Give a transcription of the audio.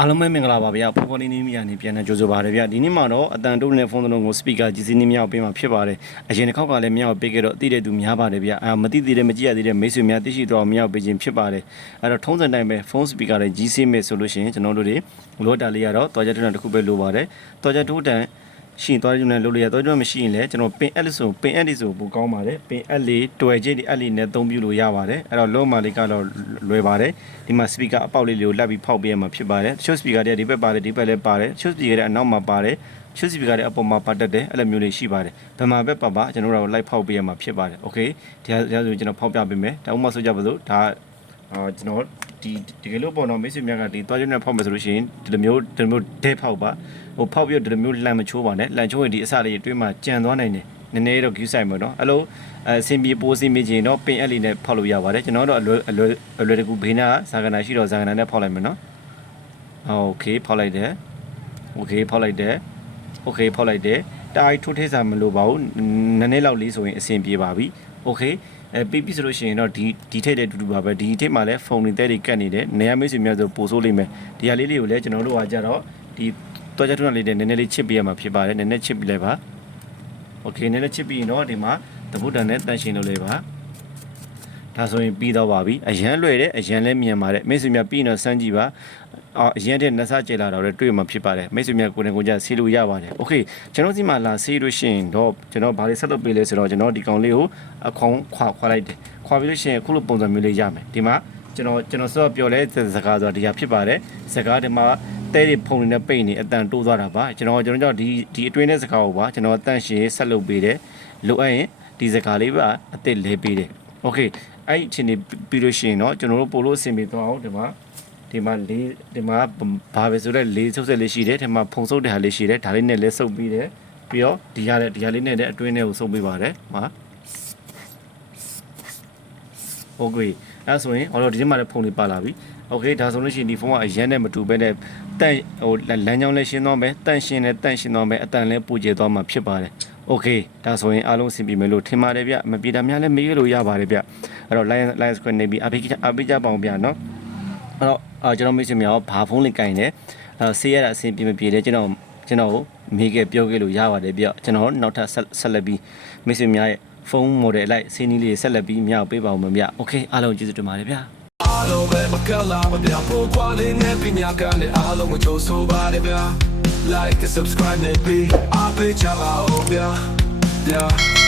အားလုံးပဲမင်္ဂလာပါဗျာဖော်ဖော်လေးလေးမြာနေပြန်နေကြိုဆိုပါရဗျာဒီနေ့မှာတော့အတန်တုံးနဲ့ဖုန်းသုံးကိုစပီကာကြီးစီးနေမြောက်ပေးမှာဖြစ်ပါတယ်အရင်တစ်ခေါက်ကလည်းမြောက်ပေးခဲ့တော့အသိတဲ့သူများပါတယ်ဗျာအာမသိသေးတဲ့မကြည့်ရသေးတဲ့မိတ်ဆွေများသိရှိတော့မြောက်ပေးခြင်းဖြစ်ပါတယ်အဲ့တော့ထုံးစံတိုင်းပဲဖုန်းစပီကာနဲ့ကြီးစီးမယ်ဆိုလို့ရှိရင်ကျွန်တော်တို့တွေလောတာလေးရတော့တော်ကြတူတန်တစ်ခုပဲလိုပါတယ်တော်ကြတူတန် ရှိရင်သွားကြနေလို့လို့ရတော့ကျွန်တော်မရှိရင်လည်းကျွန်တော်ပင်အက်လို့ဆိုပင်အက်လေးဆိုပိုကောင်းပါတယ်ပင်အက်လေးတွယ်ချင်းဒီအက်လေးနဲ့အသုံးပြုလို့ရပါတယ်အဲ့တော့လုံးမလေးကတော့လွယ်ပါတယ်ဒီမှာ speaker အပေါက်လေးလေးကိုလက်ပြီးဖောက်ပေးရမှာဖြစ်ပါတယ်တချို့ speaker တွေဒီဘက်ပါတယ်ဒီဘက်လည်းပါတယ်တချို့ speaker တွေအနောက်မှာပါတယ်တချို့ speaker တွေအပေါ်မှာပတ်တက်တယ်အဲ့လိုမျိုးလေးရှိပါတယ်ဘယ်မှာပဲပါပါကျွန်တော်တို့လိုက်ဖောက်ပေးရမှာဖြစ်ပါတယ် okay ဒီဟာဒါဆိုကျွန်တော်ဖောက်ပြပေးမယ်ဒါဥပမာဆိုကြပါစို့ဒါ အာကျွန်တော်ဒီဒီကလေးပေါ်တော့မိတ်ဆွေများကဒီသွားကျနဲ့ဖောက်မယ်ဆိုလို့ရှိရင်ဒီလိုမျိုးဒီလိုမျိုးဒဲဖောက်ပါဟိုဖောက်ပြီးတော့ဒီလိုမျိုးလန့်မချိုးပါနဲ့လန့်ချိုးရင်ဒီအစလေးတွေးမှကြံသွားနိုင်တယ်နည်းနည်းတော့ view site မှာနော်အဲ့လိုအစင်ပြေပိုးစင်ပြေခြင်းတော့ပင်အက်လေးနဲ့ဖောက်လို့ရပါတယ်ကျွန်တော်တို့အလွယ်အလွယ်အလွယ်တကူဘေးနာဇာကနာရှိတော့ဇာကနာနဲ့ဖောက်လိုက်မယ်နော်โอเคဖောက်လိုက်တယ်โอเคဖောက်လိုက်တယ်โอเคဖောက်လိုက်တယ်တားထိုးထည့်စာမလို့ပါဘူးနည်းနည်းလောက်လေးဆိုရင်အဆင်ပြေပါပြီโอเค အဲပြီးပြီဆိုလို့ရှိရင်တော့ဒီဒီထိတ်တဲ့တူတူပါပဲဒီထိတ်မှာလည်းဖုန်းတွေတဲ့တွေကတ်နေတယ်နေရာမိတ်ဆွေများဆိုပို့ဆိုးလိမ့်မယ်ဒီဟာလေးလေးကိုလည်းကျွန်တော်တို့ကကြတော့ဒီတော့ကြထုံးလေးနဲ့နည်းနည်းလေးချစ်ပေးရမှာဖြစ်ပါတယ်နည်းနည်းချစ်ပေးလိုက်ပါโอเคနည်းနည်းချစ်ပြီးရင်တော့ဒီမှာတပုတ်တန်နဲ့တန့်ရှင်လို့လေးပါဒါဆိုရင်ပြီးတော့ပါပြီအရန်လွယ်တယ်အရန်လည်းမြန်ပါတယ်မိတ်ဆွေများပြီးရင်တော့စမ်းကြည့်ပါ အော်အရင်တည်းနှဆကြလာတော့လည်းတွေ့မှာဖြစ်ပါတယ်မိတ်ဆွေများကိုယ်တိုင်ကိုယ်ကြဆေးလို့ရပါတယ်โอเคကျွန်တော်စီမှာလာဆေးလို့ရှိရင်တော့ကျွန်တော်ဘာလေးဆက်လုပ်ပေးလဲဆိုတော့ကျွန်တော်ဒီကောင်လေးကိုအခေါင်းခွာခွာလိုက်တယ်ခွာပြီးလို့ရှိရင်အခုလိုပုံစံမျိုးလေးရမယ်ဒီမှာကျွန်တော်ကျွန်တော်စောပြောလဲစကားဆိုတာဒီဟာဖြစ်ပါတယ်စကားဒီမှာတဲတွေဖုန်နေပိတ်နေအတန်တိုးသွားတာပါကျွန်တော်ကျွန်တော်ဒီဒီအတွင်းတဲ့စကားကိုပါကျွန်တော်တန့်ရှင်းဆက်လုပ်ပေးတယ်လိုအပ်ရင်ဒီစကားလေးပါအစ်စ်လဲပေးတယ်โอเคအဲ့ဒီအချိန်ပြီးလို့ရှိရင်တော့ကျွန်တော်တို့ပို့လို့အဆင်ပြေသွားအောင်ဒီမှာ ဒီမှာလေးဒီမှာဘာပဲဆိုတော့လေးဆုပ်ဆက်လေးရှိတယ်ဒီမှာဖုံဆုပ်တဲ့ဟာလေးရှိတယ်ဒါလေးနဲ့လည်းဆုပ်ပြီးတယ်ပြီးတော့ဒီဟာလည်းဒီဟာလေးနဲ့လည်းအတွင်းထဲကိုဆုပ်ပေးပါတယ်ဟာโอเคအဲ့ဆိုရင်ဟောတော့ဒီမှာလည်းဖုံလေးပါလာပြီโอเคဒါဆိုလို့ရှိရင်ဒီဖုံကအရန်နဲ့မတူဘဲနဲ့တန့်ဟိုလမ်းကြောင်းလည်းရှင်းသွားမယ်တန့်ရှင်းလည်းတန့်ရှင်းသွားမယ်အတန်လည်းပူကျသွားမှာဖြစ်ပါတယ်โอเคဒါဆိုရင်အားလုံးအဆင်ပြေမယ်လို့ထင်ပါတယ်ဗျမပြေတာများလည်းမေးလို့ရပါတယ်ဗျအဲ့တော့ line line screen နေပြီးအပိအပိကြပါအောင်ဗျနော် အဲ့တော့ကျွန်တော်မိတ်ဆွေများဘာဖုန်းလေးကင်တယ်ဆေးရတာအဆင်ပြေမပြေလဲကျွန်တော်ကျွန်တော်မေးခဲ့ပြောခဲ့လို့ရပါတယ်ပြကျွန်တော်နောက်ထပ်ဆက်လက်ပြီးမိတ်ဆွေများရဲ့ဖုန်း model အလိုက်စီးနီးလေးဆက်လက်ပြီးမြောက်ပေးပါဦးမဗျ။ Okay အားလုံးကျေးဇူးတင်ပါတယ်ဗျာ။ Hello, baby, girl, I'm a bit for calling every me can the hello with your so bad yeah. Like and subscribe maybe. I be chava obia. Yeah.